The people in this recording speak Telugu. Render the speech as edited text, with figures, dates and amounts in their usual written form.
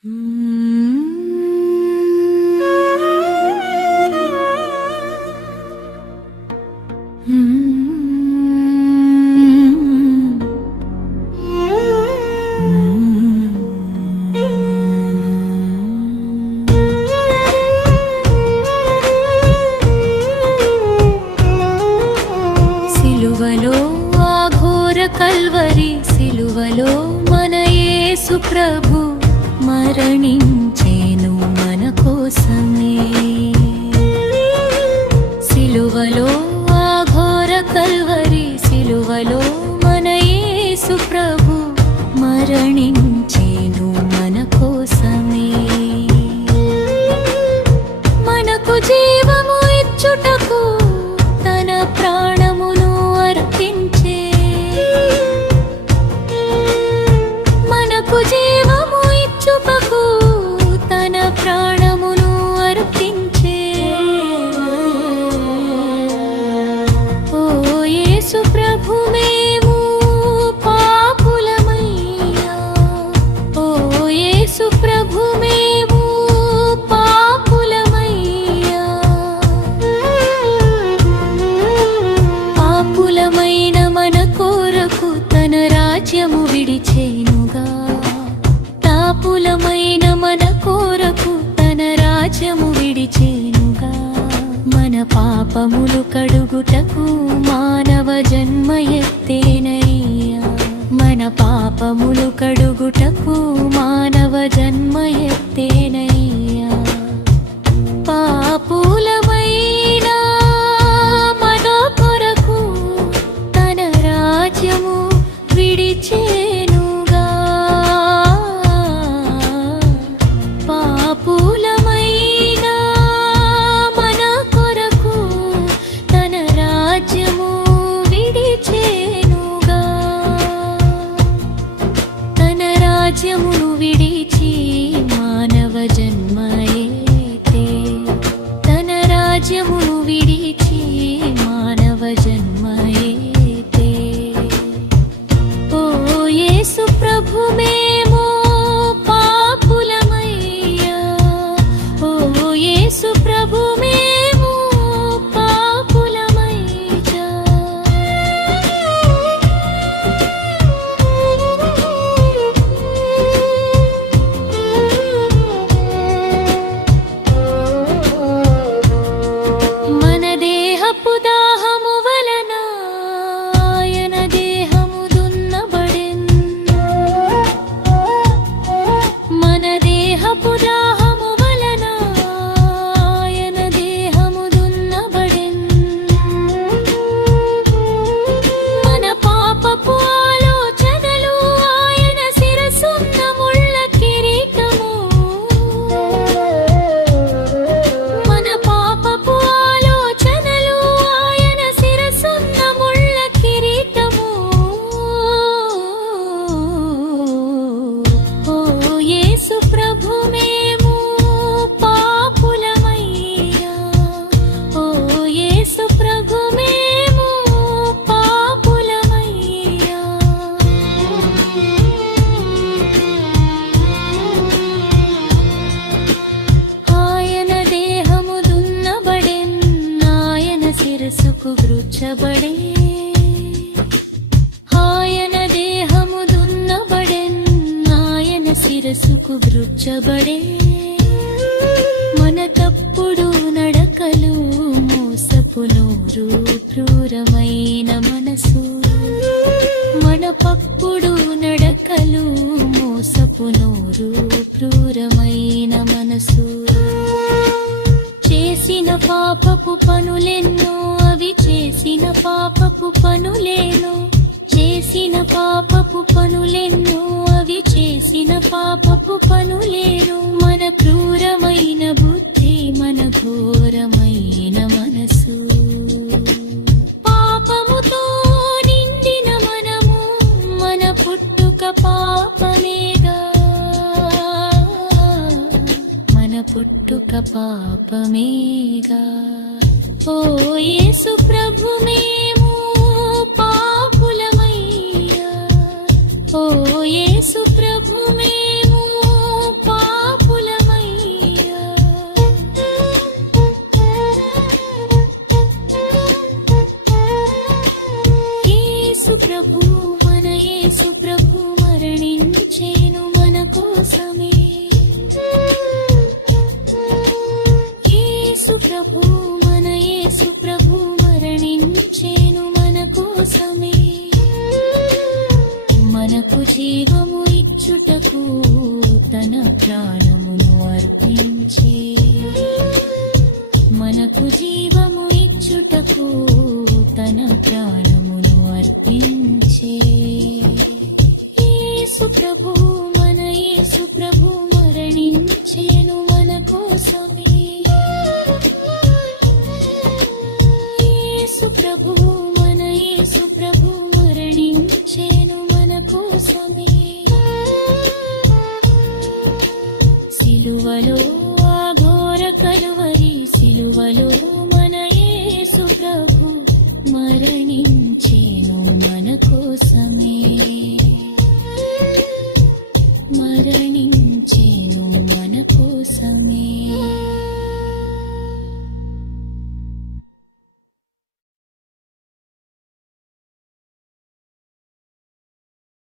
సిలువలో ఆ ఘోర కల్వరి సిలువలో మన యేసు ప్రభు మరణించేను మన కోసమే. సిలువలో ఆ ఘోర కల్వరి సిలువలో మన యేసు ప్రభు మరణించేను మన కోసమే. మనకు జీవము ఇచ్చుటకు తన ప్రాణమును అర్పించే. మనకు జీవము ఇచ్చుటకు తన ప్రాణమును అర్పించే. ఓ యేసు ప్రభు మేము పాపులమయ్యా. ఓ యేసు ప్రభు మేము పాపులమయ్యా. పాపులమైన మన కొరకు తన రాజ్యము విడిచేనుగా. పాపులమైన మన కొరకు తన రాజ్యము విడిచేనుగా. మన పాపములు కడుగుటకు మానవ జన్మ ఎత్తేనయ్యా. మన పాపములు కడుగుటకు మానవ జన్మ ఎత్తేనయ్యా. పాపులమైన మన కొరకు తన రాజ్యము విడిచేనుగా. పాపులమైన మన కొరకు తన రాజ్యము విడిచేనుగా. తన రాజ్యమును విడిచి మానవ జన్మ ఎత్తే. తన రాజ్యమును విడిచి మానవ జన్మ ఎత్తే. ఓ యేసు ప్రభు మేము పాపులమయ్యా. ఓ యేసు ప్రభు మేము పాపులమయ్యా. మన దేహపు దాహము వలన ఆయన దేహము దున్నబడెన్. మన దేహపు దాహము వలన ఆయన దేహము దున్నబడెన్. మన పాపపు ఆలోచనలు ఆయన శిరసున్న ముళ్ళ కిరీటము. మన పాపపు ఆలోచనలు ఆయన శిరసున్న ముళ్ళ కిరీటము. ఓ యేసు ప్రభు మేము పాపులమయ్యా. ఓ యేసు ప్రభు మేము పాపులమయ్యా. ఆయన దేహము దున్నబడెన్. ఆయన శిరసుకు గ్రుచ్చబడే. ఆయన దేహము దున్నబడెన్. ఆయన శిరసుకు గ్రుచ్చబడే. మన తప్పుడు నడకలు మోసపు నోరు క్రూరమైన మనసు. మన పప్పుడు నడకలు మోసపు నోరు క్రూరమైన మనసు. చేసిన పాపపు పనులెన్నో అవి చేసిన పాపపు పనులేనో. చేసిన పాపపు పనులెన్నో అవి చేసిన పాపపు పనులేనో. మన క్రూరమైన బుద్ధి మన ఘోరమైన మనసు. పాపముతో నిండిన మనము మన పుట్టుక పాపమేగా. మన పుట్టుక పాపమేగా. ఓ యేసు ప్రభు మేము పాపులమయ్యా. ఓ యేసు ప్రభు మేము సిలువలో